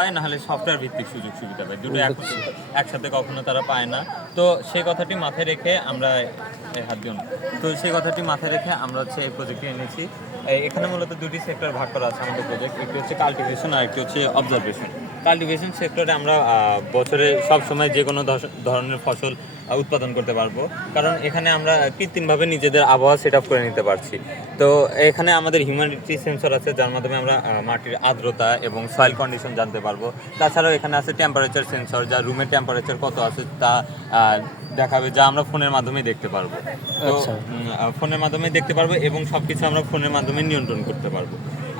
পায় না হলে সফটওয়্যার ভিত্তিক সুযোগ সুবিধা পায়। দুটো এক একসাথে কখনো তারা পায় না। তো সেই কথাটি মাথায় রেখে আমরা এই হাত দিও তো সেই কথাটি মাথায় রেখে আমরা হচ্ছে এই প্রজেক্টটি এনেছি। এখানে মূলত দুটি সেক্টর ভাগ করা আছে আমাদের প্রজেক্ট একটি হচ্ছে কাল্টিভেশন আর একটি হচ্ছে অবজারভেশন কাল্টিভেশন সেক্টরে আমরা বছরে সব সময় যে কোনো ধরনের ফসল উৎপাদন করতে পারব। কারণ এখানে আমরা কৃত্রিমভাবে নিজেদের আবহাওয়া সেট আপ করে নিতে পারছি। তো এখানে আমাদের হিউম্যানিটি সেন্সর আছে যার মাধ্যমে আমরা মাটির আর্দ্রতা এবং সয়েল কন্ডিশন জানতে পারব। তাছাড়াও এখানে আছে টেম্পারেচার সেন্সর যা রুমের টেম্পারেচার কত আছে তা দেখাবে যা আমরা ফোনের মাধ্যমে দেখতে পারব। তো আচ্ছা। ফোনের মাধ্যমে দেখতে পারব এবং সব কিছু আমরা ফোনের মাধ্যমে নিয়ন্ত্রণ করতে পারব।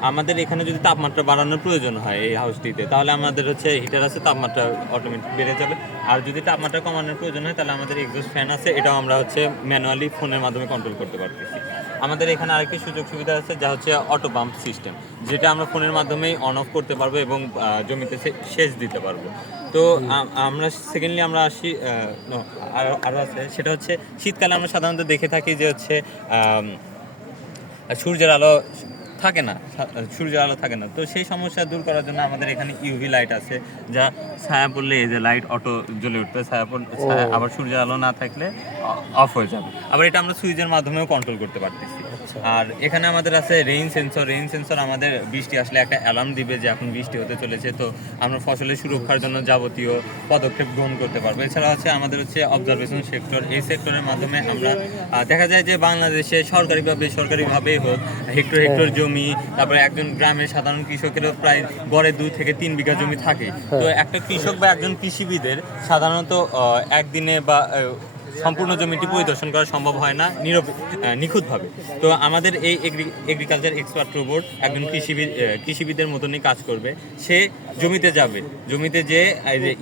আমাদের এখানে যদি তাপমাত্রা বাড়ানোর প্রয়োজন হয় এই হাউসটিতে তাহলে আমাদের হচ্ছে হিটার আছে তাপমাত্রা অটোমেটিক বেড়ে যাবে। আর যদি তাপমাত্রা কমানোর প্রয়োজন হয় তাহলে আমাদের এক্সস্ট ফ্যান আছে এটাও আমরা হচ্ছে ম্যানুয়ালি ফোনের মাধ্যমে কন্ট্রোল করতে পারতেছি। আমাদের এখানে আরেকটি সুযোগ সুবিধা আছে যা হচ্ছে অটো পাম্প সিস্টেম যেটা আমরা ফোনের মাধ্যমেই অন অফ করতে পারব এবং জমিতে সেচ দিতে পারব। তো আমরা সেকেন্ডলি আমরা আসি আহ, no, আরও আরও আছে সেটা হচ্ছে শীতকালে আমরা সাধারণত দেখে থাকি যে হচ্ছে সূর্যের আলো থাকে না সূর্য সূর্যের আলো থাকে না। তো সেই সমস্যা দূর করার জন্য আমাদের এখানে ইউভি লাইট আছে যা ছায়া পড়লে এই যে লাইট অটো জ্বলে উঠবে ছায়া পড়লে ছায়া- আবার সূর্যের আলো না থাকলে অফ হয়ে যাবে। আবার এটা আমরা সুইচের মাধ্যমেও কন্ট্রোল করতে পারতেছি। আর এখানে আমাদের আছে রেইন সেন্সর রেইন সেন্সর আমাদের বৃষ্টি আসলে একটা অ্যালার্ম দিবে যে এখন বৃষ্টি হতে চলেছে। তো আমরা ফসলের সুরক্ষার জন্য যাবতীয় পদক্ষেপ গ্রহণ করতে পারব। এছাড়া হচ্ছে আমাদের হচ্ছে অবজারভেশন সেক্টর এই সেক্টরের মাধ্যমে আমরা দেখা যায় যে বাংলাদেশে সরকারি বা হোক হেক্টর হেক্টর জমি, তারপরে একজন গ্রামের সাধারণ কৃষকেরও প্রায় গড়ে দুই থেকে তিন বিঘা জমি থাকে। তো একটা কৃষক বা একজন কৃষিবিদের সাধারণত একদিনে বা সম্পূর্ণ জমিটি পরিদর্শন করা সম্ভব হয় না, নিরব নিখুঁতভাবে। তো আমাদের এই এগ্রিকালচার এক্সপার্ট রোবট একজন কৃষিবিদ কৃষিবিদের মতনই কাজ করবে। সে জমিতে যাবে। জমিতে যে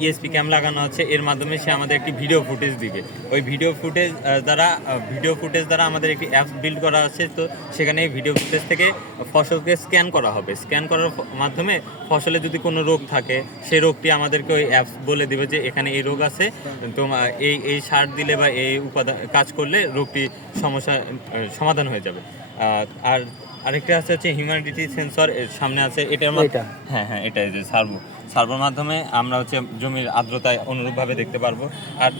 ইএসপি ক্যাম লাগানো আছে, এর মাধ্যমে সে আমাদের একটি ভিডিও ফুটেজ দিবে। ওই ভিডিও ফুটেজ দ্বারা ভিডিও ফুটেজ দ্বারা আমাদের একটি অ্যাপস বিল্ড করা আছে, তো সেখানে এই ভিডিও ফুটেজ থেকে ফসলকে স্ক্যান করা হবে। স্ক্যান করার মাধ্যমে ফসলে যদি কোনো রোগ থাকে সেই রোগটি আমাদেরকে ওই অ্যাপস বলে দিবে যে এখানে এই রোগ আছে তোমার এই এই সার দিলে বা এই উপাদান কাজ করলে রোগটি সমস্যা সমাধান হয়ে যাবে। আর আরেকটা আছে হচ্ছে হিউম্যানিটি সেন্সর সামনে আছে এটার মাধ্যমে হ্যাঁ হ্যাঁ এটাই যে সার্ভো সার্ভোর মাধ্যমে আমরা হচ্ছে জমির আর্দ্রতায় অনুরূপভাবে দেখতে পারব। আর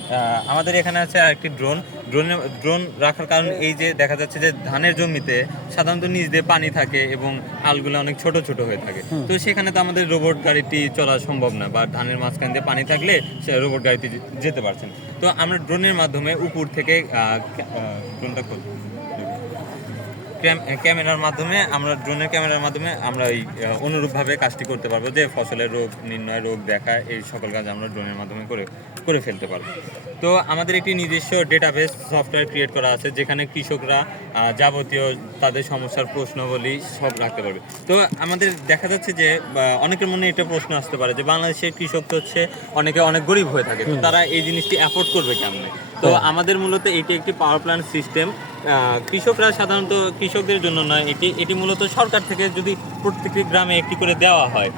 আমাদের এখানে আছে আরেকটি ড্রোন ড্রোনে ড্রোন রাখার কারণ এই যে দেখা যাচ্ছে যে ধানের জমিতে সাধারণত নিচ দিয়ে পানি থাকে এবং আলগুলো অনেক ছোট ছোট হয়ে থাকে। তো সেখানে তো আমাদের রোবট গাড়িটি চলা সম্ভব না বা ধানের মাঝখান দিয়ে পানি থাকলে সে রোবট গাড়িটি যেতে পারছে না। তো আমরা ড্রোনের মাধ্যমে উপর থেকে ড্রোনটা খোল ক্যাম- ক্যামেরার মাধ্যমে আমরা ড্রোনের ক্যামেরার মাধ্যমে আমরা এই অনুরূপভাবে কাজটি করতে পারব যে ফসলের রোগ নির্ণয় রোগ দেখা এই সকল কাজ আমরা ড্রোনের মাধ্যমে করে করে ফেলতে পারব। তো আমাদের একটি নিজস্ব ডেটাবেস সফটওয়্যার ক্রিয়েট করা আছে যেখানে কৃষকরা যাবতীয় তাদের সমস্যার প্রশ্নবলী সব রাখতে পারবে। তো আমাদের দেখা যাচ্ছে যে অনেকের মনে এটা প্রশ্ন আসতে পারে যে বাংলাদেশের কৃষক তো হচ্ছে অনেকে অনেক গরিব হয়ে থাকে তো তারা এই জিনিসটি অ্যাফোর্ড করবে কেমনে? তো আমাদের মূলত এটি একটি পাওয়ার প্ল্যান্ট সিস্টেম কৃষকরা সাধারণত কৃষকদের জন্য নয়, এটি এটি মূলত সরকার থেকে যদি প্রত্যেকটি গ্রামে একটি করে দেওয়া হয়।